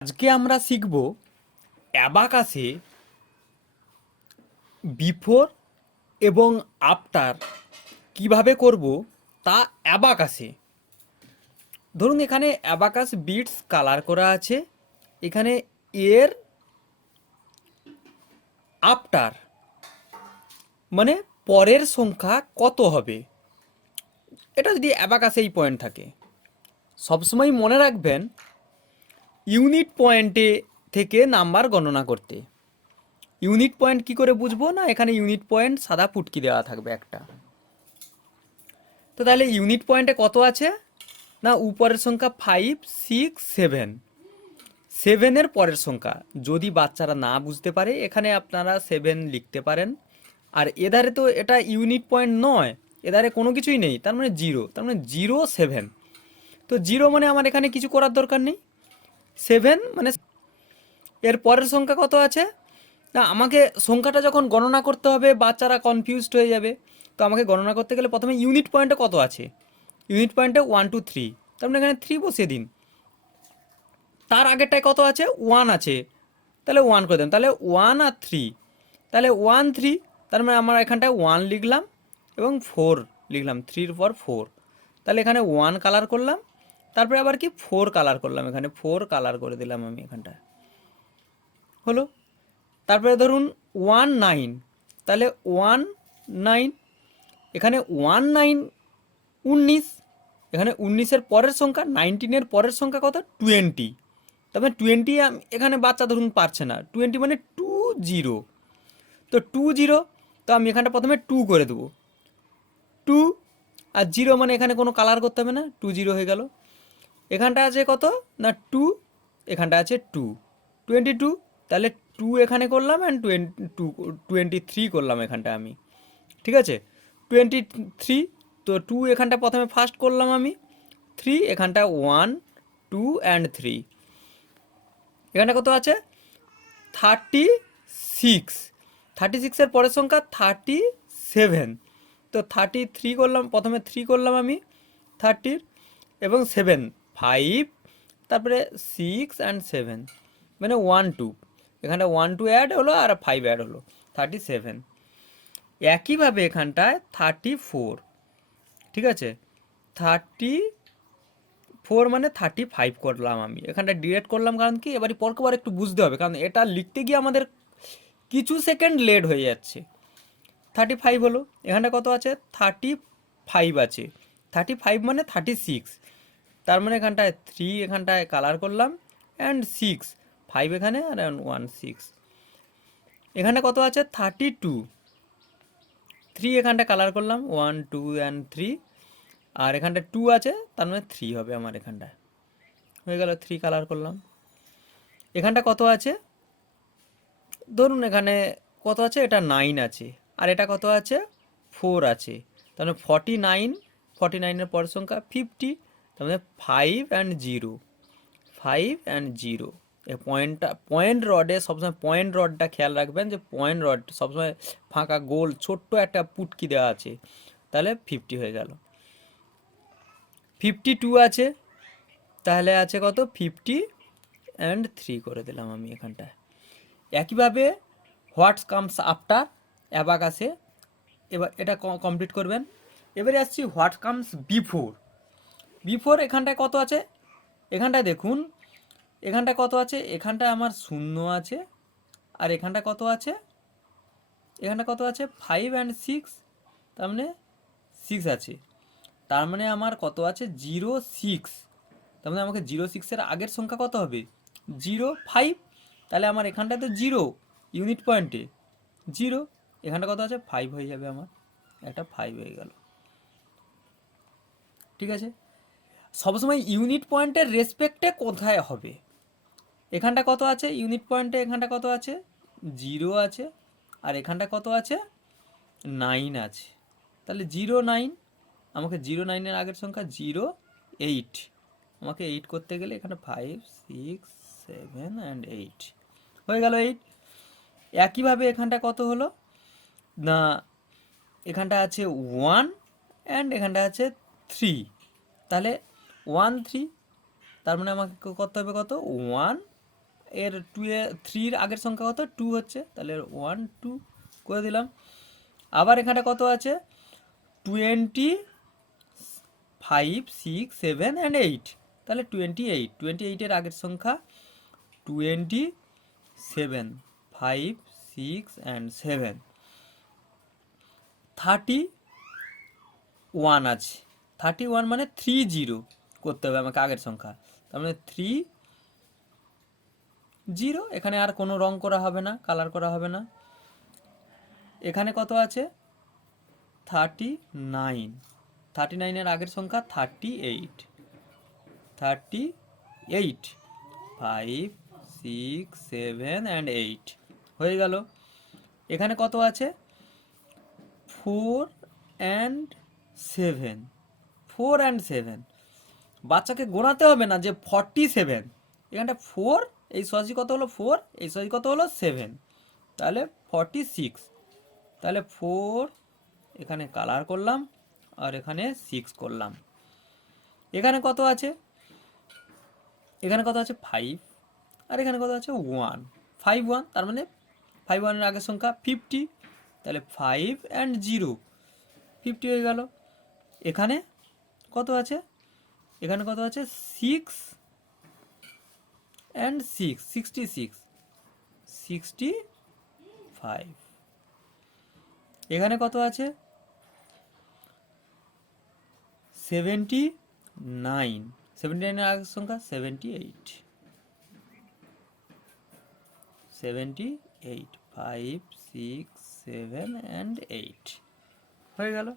আজকে আমরা শিখব অ্যাবাকাসে বিফোর এবং আফটার কিভাবে করব তা অ্যাবাকাসে। ধরুন এখানে অ্যাবাকাস বিটস কালার করা আছে, এখানে এর আফটার মানে পরের সংখ্যা কত হবে, এটা যদি অ্যাবাকাসে এই পয়েন্ট থাকে সবসময় মনে রাখবেন ইউনিট পয়েন্টে থেকে নাম্বার গণনা করতে। ইউনিট পয়েন্ট কি করে বুঝবো, না এখানে ইউনিট পয়েন্ট সাদা পুটকি দেওয়া থাকবে একটা। তো তাহলে ইউনিট পয়েন্টে কত আছে, না উপরের সংখ্যা 5, 6, 7, 7-এর পরের সংখ্যা। যদি বাচ্চারা না বুঝতে পারে এখানে আপনারা 7 লিখতে পারেন। আর এধারে তো এটা ইউনিট পয়েন্ট নয়, এধারে কোনো কিছুই নেই, তার মানে 0, তার মানে 0, 7। তো 0 মানে আমার এখানে কিছু করার দরকার নেই। 7 মানে এর পরের সংখ্যা কত আছে, না আমাকে সংখ্যাটা যখন গণনা করতে হবে বাচ্চারা কনফিউজড হয়ে যাবে। তো আমাকে গণনা করতে গেলে প্রথমে ইউনিট পয়েন্টে কত আছে, ইউনিট পয়েন্টে 1, 2, 3, তার মানে এখানে 3 বসিয়ে দিন। তার আগেরটায় কত আছে, 1 আছে, তাহলে 1 করে দেন, তাহলে 1 আর 3, তাহলে 1, 3, তার মানে আমরা এখানটায় 1 লিখলাম এবং 4 লিখলাম, 3-র পর 4, তাহলে এখানে 1 কালার করলাম, তারপরে আবার কি 4 কালার করলাম, এখানে 4 কালার করে দিলাম আমি এখানটায়, হলো। তারপরে ধরুন 1, 9, তাহলে 1, 9, এখানে 1, 9, 19, এখানে 19-এর পরের সংখ্যা, 19-এর পরের সংখ্যা কত, 20, তবে 20 এখানে বাচ্চা ধরুন পারছে না, 20 মানে 20, তো 20, তো আমি এখানটা প্রথমে 2 করে দেবো, 2 আর 0 মানে এখানে কোনো কালার করতে হবে না, 20 হয়ে গেল। এখানটা আছে কত, না 2, এখানটা আছে 2, 22, তাহলে 2 এখানে করলাম অ্যান্ড 23 করলাম এখানটা আমি, ঠিক আছে। 23, তো 2 এখানটা প্রথমে ফার্স্ট করলাম আমি, 3 এখানটা 1, 2 অ্যান্ড 3, এখানটা কত আছে 36, 36-এর পরের সংখ্যা 37, তো 33 করলাম, প্রথমে 3 করলাম আমি 30 এবং 7, 5, তারপরে 6 অ্যান্ড 7, মানে 1, 2, এখানটা 1, 2 অ্যাড হলো আর 5 অ্যাড হলো, 37। একইভাবে এখানটায় 34, ঠিক আছে, 34 মানে 35 করলাম আমি এখানটা ডিরেক্ট করলাম, কারণ কি এবারে পরবার একটু বুঝতে হবে, কারণ এটা লিখতে গিয়ে আমাদের কিছু সেকেন্ড লেট হয়ে যাচ্ছে। 35 হলো, এখানটা কত আছে 35 আছে, 35 মানে 36, তার মানে এখানটায় 3 এখানটায় কালার করলাম অ্যান্ড 6, 5 এখানে আর 1, 6, এখানটা কত আছে 32, 3 এখানটা কালার করলাম 1, 2 অ্যান্ড 3, আর এখানটা 2 আছে, তার মানে 3 হবে আমার এখানটায়, হয়ে গেল 3 কালার করলাম। এখানটা কত আছে, ধরুন এখানে কত আছে, এটা 9 আছে, আর এটা কত আছে 4 আছে, তাহলে 49, 49-এর পরের সংখ্যা 50, তার মানে 5 অ্যান্ড 0, 5 অ্যান্ড 0। এই পয়েন্ট রডে সবসময় পয়েন্ট রডটা খেয়াল রাখবেন, যে পয়েন্ট রড সবসময় ফাঁকা গোল ছোট্ট একটা পুটকি দেওয়া আছে, তাহলে 50 হয়ে গেল। 52 আছে, তাহলে আছে কত 50 অ্যান্ড 3 করে দিলাম আমি এখানটায়। একইভাবে হোয়াটস কামস আফটার অ্যাবাকাসে, এবার এটা কমপ্লিট করবেন। এবারে আসছি হোয়াট কামস বিফোর। বিফোর এখানটায় কত আছে, এখানটায় দেখুন এখানটায় কত আছে, এখানটায় আমার 0 আছে, আর এখানটা কত আছে, এখানটা কত আছে 5 অ্যান্ড 6, তার মানে 6 আছে, তার মানে আমার কত আছে 0, 6, তার মানে আমাকে 0, 6-এর আগের সংখ্যা কত হবে 0, 5, তাহলে আমার এখানটাতে 0 ইউনিট পয়েন্টে 0, এখানটা কত আছে 5 হয়ে যাবে, আমার একটা 5 হয়ে গেল, ঠিক আছে। সবসময় ইউনিট পয়েন্টের রেসপেক্টে কোথায় হবে, এখানটা কত আছে ইউনিট পয়েন্টে, এখানটা কত আছে 0 আছে, আর এখানটা কত আছে 9 আছে, তাহলে 0, 9, আমাকে 0, 9-এর আগের সংখ্যা 0, 8, আমাকে 8 করতে গেলে এখানে 5, 6, 7 অ্যান্ড 8 হয়ে গেল 8। একইভাবে এখানটা কত হলো, না এখানটা আছে 1 অ্যান্ড এখানটা আছে 3, তাহলে 1, 3, তার মানে আমাকে করতে হবে কত 1, এর টু এ থ্রির আগের সংখ্যা কত, টু হচ্ছে, তাহলে 1 2 করে দিলাম। আবার এখানে কত আছে, 25 6 7 and 8, তাহলে 28 এর আগের সংখ্যা 27, 5 6 and 7, 31 আছে, 31 মানে 30 করতে হবে আমাকে আগের সংখ্যা, তার মানে 30, এখানে আর কোনো রং করা হবে না, কালার করা হবে না। এখানে কত আছে, 39, 39-এর আগের সংখ্যা 38, 5 6 7 and 8 হয়ে গেল। এখানে কত আছে, 4 and 7, 4 and 7, বাচ্চাকে গোনাতে হবে না যে 47, এখানটা 4, এই সোজাসুজি কত হলো 4, এই সোজাসুজি কত হলো 7, তাহলে 46, তাহলে 4 এখানে কালার করলাম আর এখানে 6 করলাম। এখানে কত আছে, এখানে কত আছে 5, আর এখানে কত আছে 1, 5 1, তার মানে 5 1-এর আগের সংখ্যা 50, তাহলে 5 and 0, 50 হয়ে গেল। এখানে কত আছে, এখানে কত আছে 6 and 6, 66, 65। এখানে কত আছে 79, 79-এর আগের সংখ্যা 78, 78, 5 6 7 and 8 হয়ে গেল।